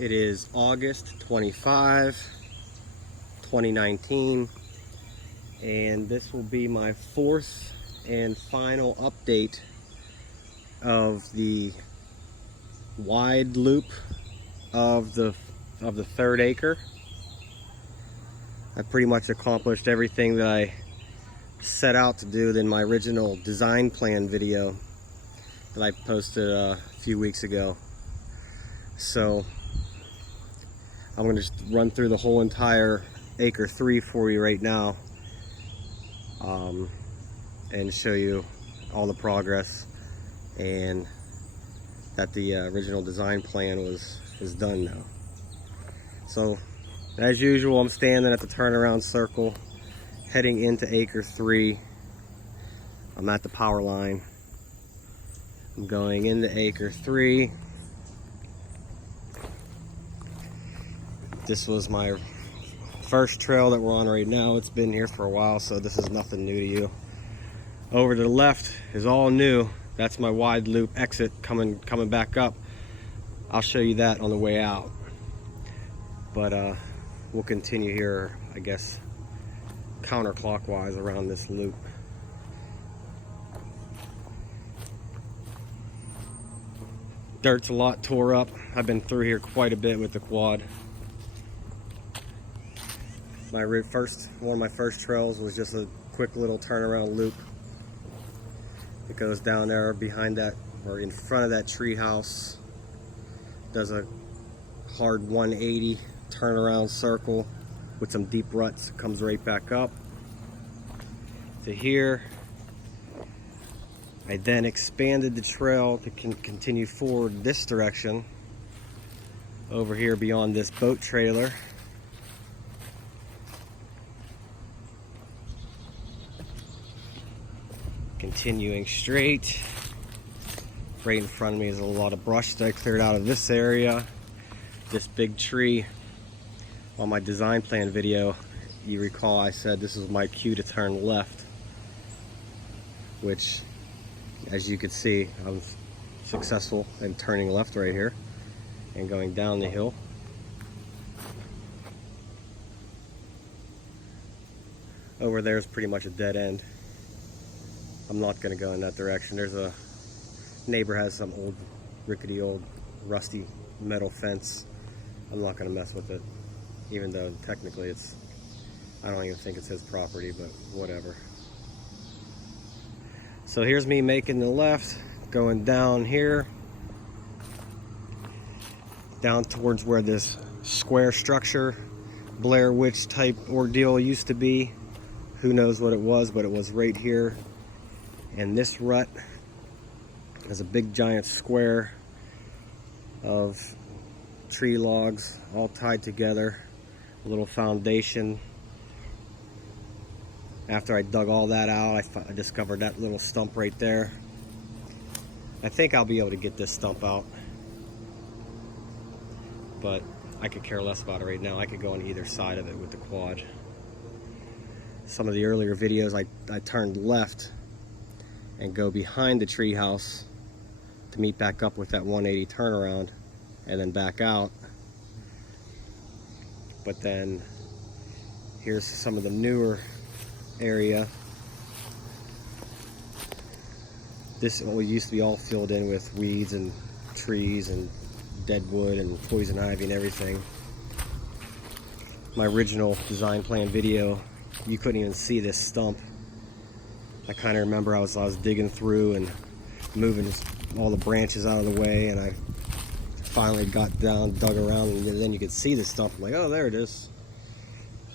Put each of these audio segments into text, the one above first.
It is August 25, 2019, and this will be my fourth and final update of the wide loop of the third acre. I pretty much accomplished everything that I set out to do in my original design plan video that I posted a few weeks ago. So I'm going to just run through the whole entire acre 3 for you right now, and show you all the progress and that the original design plan is done now. So as usual, I'm standing at the turnaround circle heading into acre 3. I'm at the power line. I'm going into acre 3. This was my first trail that we're on right now. It's been here for a while, so this is nothing new to you. Over to the left is all new. That's my wide loop exit coming back up. I'll show you that on the way out. But we'll continue here, I guess, counterclockwise around this loop. Dirt's a lot tore up. I've been through here quite a bit with the quad. One of my first trails was just a quick little turnaround loop. It goes down there behind that, or in front of that tree house. Does a hard 180 turnaround circle with some deep ruts. Comes right back up to here. I then expanded the trail to continue forward this direction over here beyond this boat trailer. Continuing straight. Right in front of me is a lot of brush that I cleared out of this area. This big tree. On my design plan video, you recall I said this is my cue to turn left, which, as you can see, I was successful in turning left right here and going down the hill. Over there is pretty much a dead end. I'm not going to go in that direction. There's a neighbor has some old, rickety old, rusty metal fence. I'm not going to mess with it, even though technically I don't even think it's his property, but whatever. So here's me making the left, going down here, down towards where this square structure, Blair Witch type ordeal used to be. Who knows what it was, but it was right here. And this rut is a big giant square of tree logs all tied together, a little foundation. After I dug all that out, I discovered that little stump right there. I think I'll be able to get this stump out, but I could care less about it right now. I could go on either side of it with the quad. Some of the earlier videos I turned left and go behind the tree house to meet back up with that 180 turnaround and then back out. But then here's some of the newer area. This used to be all filled in with weeds and trees and dead wood and poison ivy and everything. My original design plan video, you couldn't even see this stump. I kind of remember I was digging through and moving all the branches out of the way, and I finally got down, dug around, and then you could see the stump. I'm like, oh, there it is.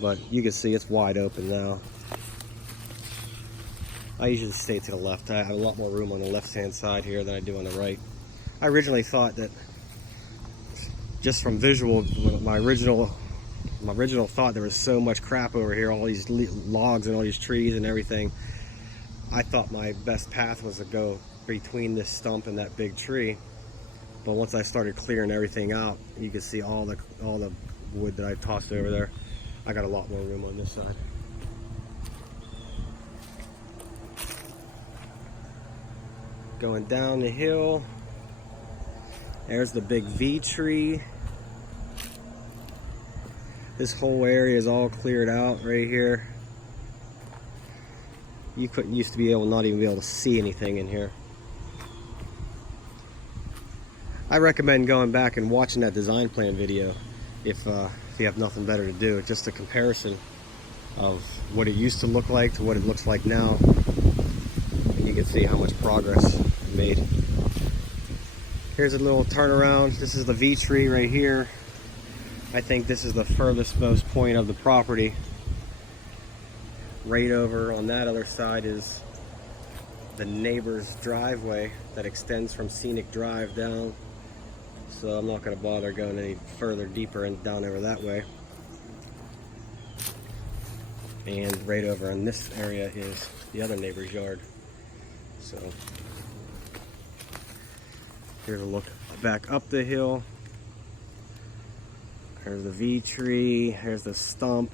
But you can see it's wide open now. I usually stay to the left. I have a lot more room on the left-hand side here than I do on the right. I originally thought that, just from visual, my original thought, there was so much crap over here, all these logs and all these trees and everything. I thought my best path was to go between this stump and that big tree. But once I started clearing everything out, you can see all the wood that I tossed over there. I got a lot more room on this side. Going down the hill, there's the big V tree This whole area is all cleared out right here. You couldn't used to be able, not even be able to see anything in here. I recommend going back and watching that design plan video if you have nothing better to do. Just a comparison of what it used to look like to what it looks like now. And you can see how much progress we made. Here's a little turnaround. This is the V tree right here. I think this is the furthest most point of the property. Right over on that other side is the neighbor's driveway that extends from Scenic Drive down. So I'm not going to bother going any further deeper and down over that way. And right over in this area is the other neighbor's yard. So here's a look back up the hill. There's the V tree, here's the stump.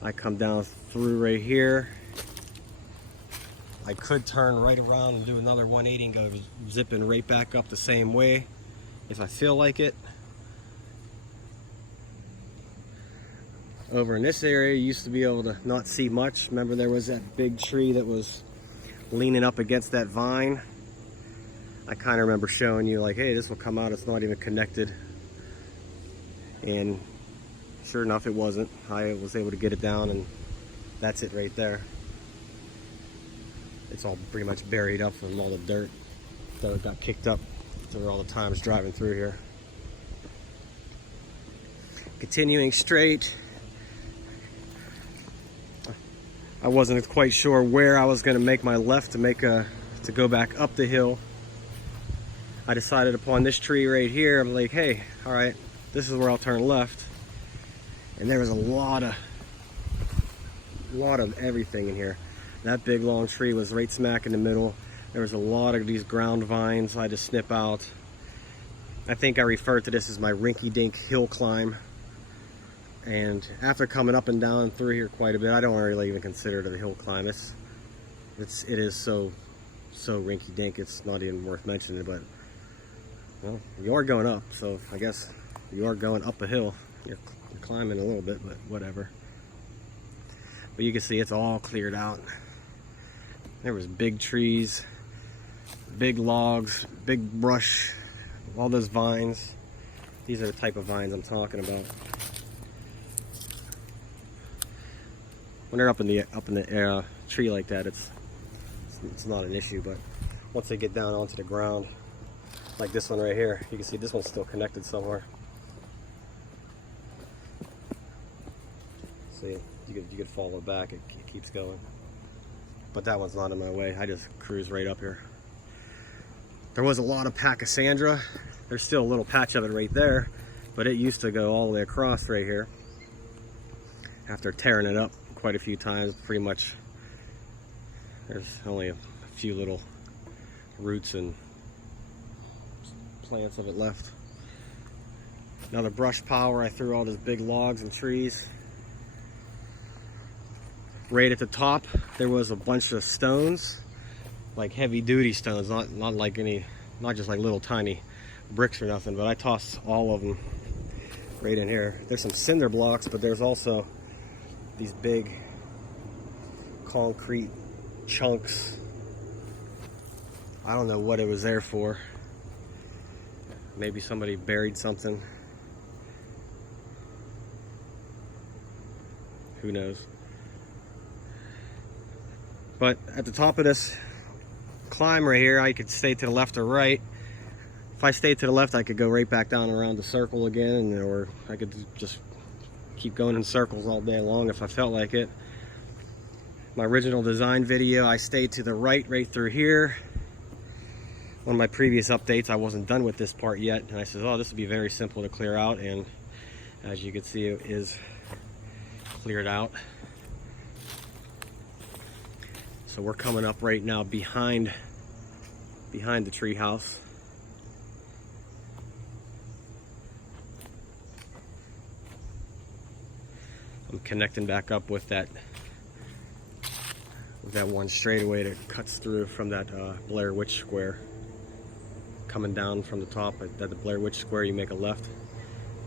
I come down through right here. I could turn right around and do another 180 and go zipping right back up the same way if I feel like it. Over in this area, you used to be able to not see much. Remember there was that big tree that was leaning up against that vine? I kind of remember showing you like, hey, this will come out, it's not even connected. And sure enough, it wasn't. I was able to get it down, and that's it right there. It's all pretty much buried up from all the dirt that got kicked up through all the times driving through here. Continuing straight. I wasn't quite sure where I was going to make my left to go back up the hill. I decided upon this tree right here. I'm like, hey, all right, this is where I'll turn left. And there was a lot of everything in here. That big long tree was right smack in the middle. There was a lot of these ground vines I had to snip out. I think I referred to this as my rinky-dink hill climb. And after coming up and down through here quite a bit, I don't really even consider it a hill climb. It is so rinky-dink, it's not even worth mentioning. But well, you are going up, so I guess you are going up a hill. You're climbing a little bit, but whatever. But you can see it's all cleared out. There was big trees, big logs, big brush, all those vines. These are the type of vines I'm talking about. When they're up in the tree like that, it's not an issue. But once they get down onto the ground, like this one right here, you can see this one's still connected somewhere. See, you could follow back. It keeps going. But that one's not in my way. I just cruise right up here. There was a lot of Pachysandra. There's still a little patch of it right there, but it used to go all the way across right here. After tearing it up quite a few times, pretty much there's only a few little roots and plants of it left. Another brush pile where I threw all those big logs and trees. Right at the top, there was a bunch of stones, like heavy-duty stones, not like any, not just like little tiny bricks or nothing. But I tossed all of them right in here. There's some cinder blocks, but there's also these big concrete chunks. I don't know what it was there for. Maybe somebody buried something. Who knows? But at the top of this climb right here, I could stay to the left or right. If I stayed to the left, I could go right back down around the circle again, or I could just keep going in circles all day long if I felt like it. My original design video, I stayed to the right through here. One of my previous updates, I wasn't done with this part yet, and I said, oh, this would be very simple to clear out, and as you can see, it is cleared out. So we're coming up right now behind the tree house. I'm connecting back up with that one straightaway that cuts through from that Blair Witch Square. Coming down from the top at the Blair Witch Square, you make a left,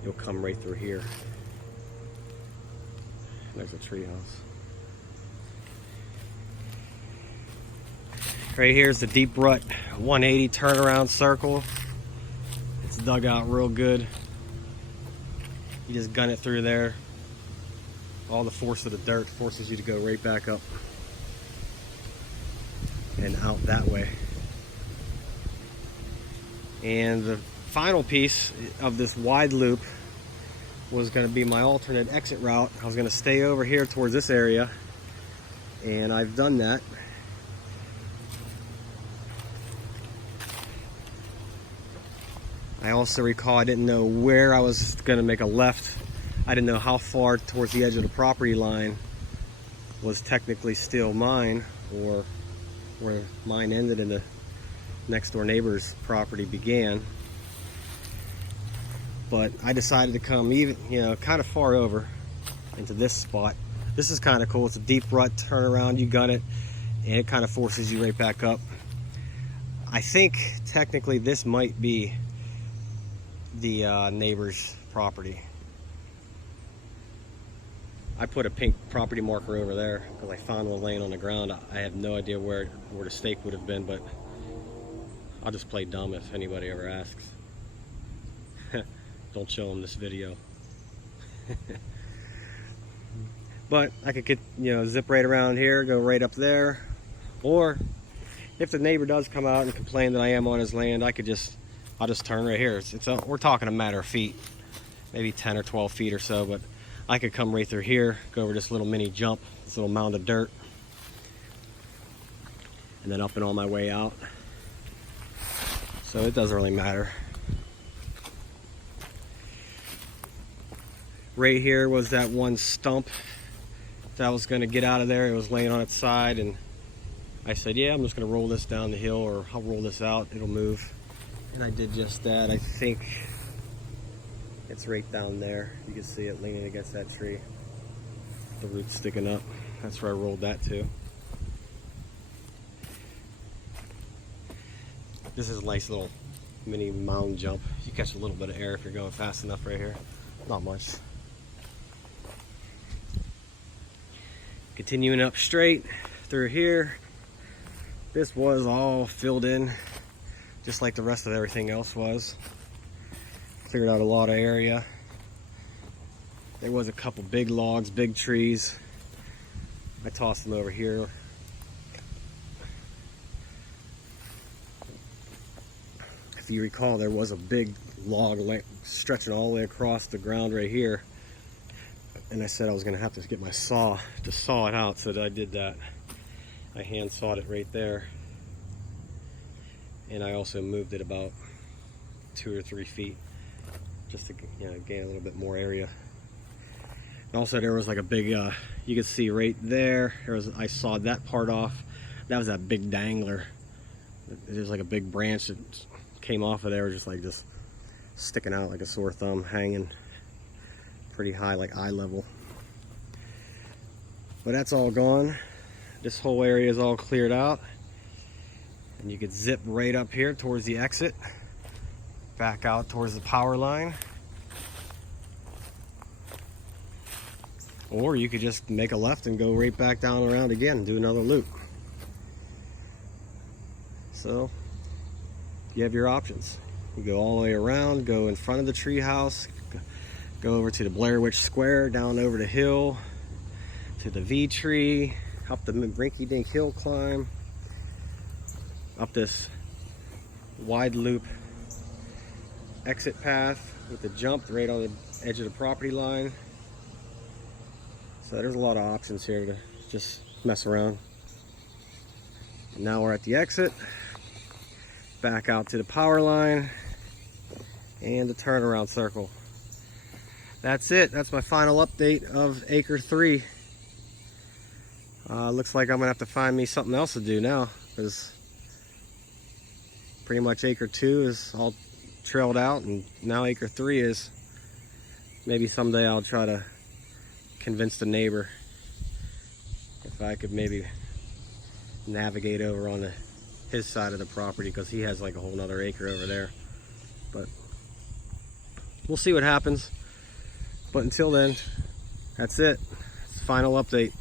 you'll come right through here. There's a tree house. Right here's the deep rut 180 turnaround circle. It's dug out real good. You just gun it through there. All the force of the dirt forces you to go right back up and out that way. And the final piece of this wide loop was going to be my alternate exit route. I was going to stay over here towards this area, and I've done that. I also recall I didn't know where I was going to make a left. I didn't know how far towards the edge of the property line was technically still mine, or where mine ended and the next door neighbor's property began. But I decided to come even, kind of far over into this spot. This is kind of cool. It's a deep rut turnaround. You gun it, and it kind of forces you right back up. I think technically this might be the neighbor's property. I put a pink property marker over there because I found one laying on the ground. I have no idea where the stake would have been, but I'll just play dumb if anybody ever asks. Don't show them this video. But I could get, zip right around here, go right up there. Or if the neighbor does come out and complain that I am on his land, I'll just turn right here. We're talking a matter of feet, maybe 10 or 12 feet or so, but I could come right through here, go over this little mini jump, this little mound of dirt, and then up and on my way out. So it doesn't really matter. Right here was that one stump that I was going to get out of there. It was laying on its side, and I said, yeah, I'm just going to roll this down the hill, or I'll roll this out, it'll move. And I did just that. I think it's right down there. You can see it leaning against that tree. The roots sticking up. That's where I rolled that to. This is a nice little mini mound jump. You catch a little bit of air if you're going fast enough right here. Not much. Continuing up straight through here. This was all filled in, just like the rest of everything else was. Cleared out a lot of area. There was a couple big logs, big trees. I tossed them over here. If you recall, there was a big log stretching all the way across the ground right here. And I said I was going to have to get my saw to saw it out, so I did that. I hand sawed it right there. And I also moved it about 2 or 3 feet just to gain a little bit more area. And also there was like a big, you could see right there, I sawed that part off. That was that big dangler. There's like a big branch that came off of there, just sticking out like a sore thumb, hanging pretty high, like eye level. But that's all gone. This whole area is all cleared out. And you could zip right up here towards the exit, back out towards the power line. Or you could just make a left and go right back down around again and do another loop. So you have your options. You go all the way around, go in front of the tree house, go over to the Blair Witch Square, down over the hill, to the V tree, up the rinky-dink hill climb, up this wide loop exit path with the jump right on the edge of the property line. So there's a lot of options here to just mess around. And now we're at the exit, back out to the power line and the turnaround circle. That's it. That's my final update of Acre 3. Looks like I'm gonna have to find me something else to do now, because pretty much Acre 2 is all trailed out, and now Acre 3 is. Maybe someday I'll try to convince the neighbor if I could maybe navigate over on his side of the property, because he has like a whole nother acre over there. But we'll see what happens. But until then, that's it. It's final update.